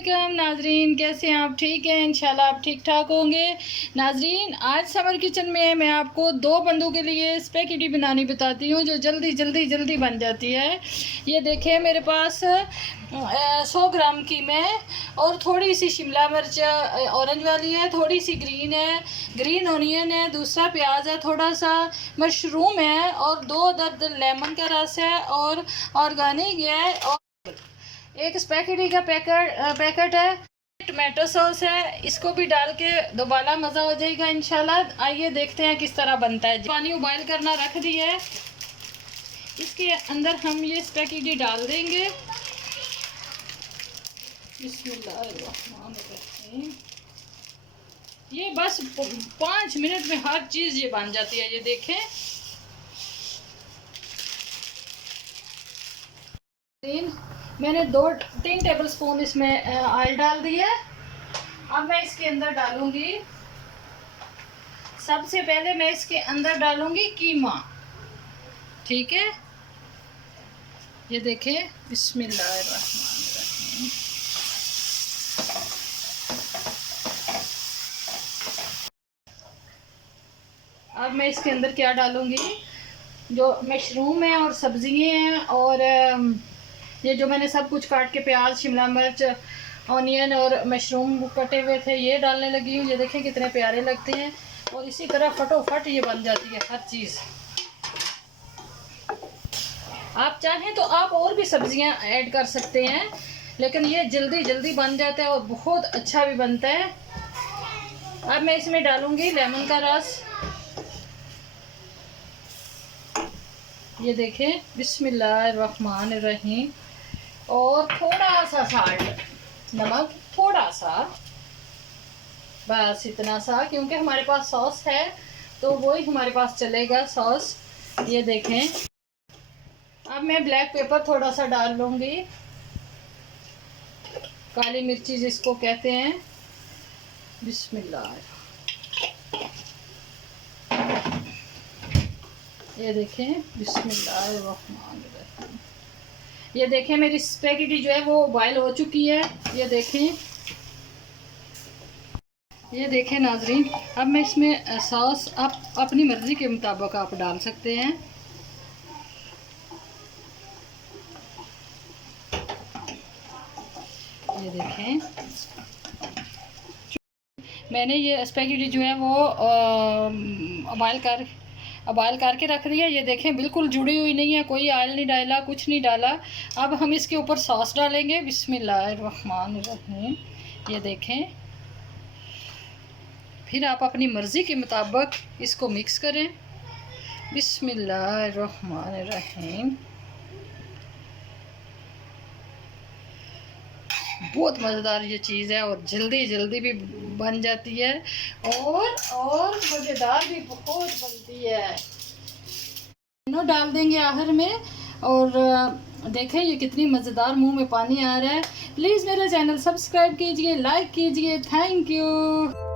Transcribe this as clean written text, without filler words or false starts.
वालेकुम नाजरीन, कैसे हैं आप? ठीक हैं इंशाल्लाह, आप ठीक ठाक होंगे। नाजरीन, आज समर किचन में मैं आपको दो बंदों के लिए स्पैगेटी बनानी बताती हूँ जो जल्दी बन जाती है। ये देखिए मेरे पास 100 ग्राम कीमा है और थोड़ी सी शिमला मिर्च ऑरेंज वाली है, थोड़ी सी ग्रीन ओनियन है, दूसरा प्याज है, थोड़ा सा मशरूम है और 2 दर्द लेमन का रस है और ऑर्गेनिक है और एक स्पैगेटी का पैकेट है। टमाटो सॉस है, इसको भी डाल के दोबारा मज़ा हो जाएगा इंशाल्लाह। आइए देखते हैं किस तरह बनता है। पानी उबाल करना रख दिया है, इसके अंदर हम ये स्पैगेटी डाल देंगे। बिस्मिल्लाहिर्रहमानिर्रहीम। ये बस 5 मिनट में हर चीज़ ये बन जाती है। ये देखें, मैंने 2-3 टेबल स्पून इसमें ऑयल डाल दिया। अब मैं इसके अंदर डालूंगी, सबसे पहले मैं इसके अंदर डालूंगी कीमा। ठीक है, ये देखें, बिस्मिल्लाहिर्रहमानिर्रहीम। अब मैं इसके अंदर क्या डालूंगी, जो मशरूम है और सब्जियां हैं और ये जो मैंने सब कुछ काट के प्याज, शिमला मिर्च, ऑनियन और मशरूम कटे हुए थे, ये डालने लगी हूँ। ये देखें कितने प्यारे लगते हैं और इसी तरह फटोफट ये बन जाती है हर चीज़। आप चाहें तो आप और भी सब्जियां ऐड कर सकते हैं, लेकिन ये जल्दी बन जाता है और बहुत अच्छा भी बनता है। अब मैं इसमें डालूंगी लेमन का रस। ये देखें, बिस्मिल्लाहिर्रहमानिर्रहीम। और थोड़ा सा साल्ट, नमक थोड़ा सा, बस इतना सा, क्योंकि हमारे पास सॉस है तो वही हमारे पास चलेगा सॉस। ये देखें, अब मैं ब्लैक पेपर थोड़ा सा डाल लूँगी, काली मिर्ची जिसको कहते हैं। बिस्मिल्लाह। ये देखें, बिस्मिल्लाहिर्रहमानिर्रहीम। ये देखें मेरी स्पैगेटी जो है वो बॉयल हो चुकी है। ये देखें नाजरीन। अब मैं इसमें सॉस आप अपनी मर्ज़ी के मुताबिक आप डाल सकते हैं। ये देखें, मैंने ये स्पैगेटी जो है वो बॉयल करके रख दिया। ये देखें, बिल्कुल जुड़ी हुई नहीं है, कोई ऑयल नहीं डाला, कुछ नहीं डाला। अब हम इसके ऊपर सॉस डालेंगे। बिस्मिल्लाहिर्रहमानिर्रहीम। ये देखें, फिर आप अपनी मर्ज़ी के मुताबिक इसको मिक्स करें। बिस्मिल्लाहिर्रहमानिर्रहीम। बहुत मज़ेदार ये चीज़ है और जल्दी भी बन जाती है और मज़ेदार भी बहुत बनती है। तीनों डाल देंगे आखिर में और देखें ये कितनी मज़ेदार, मुंह में पानी आ रहा है। प्लीज़ मेरा चैनल सब्सक्राइब कीजिए, लाइक कीजिए। Thank you.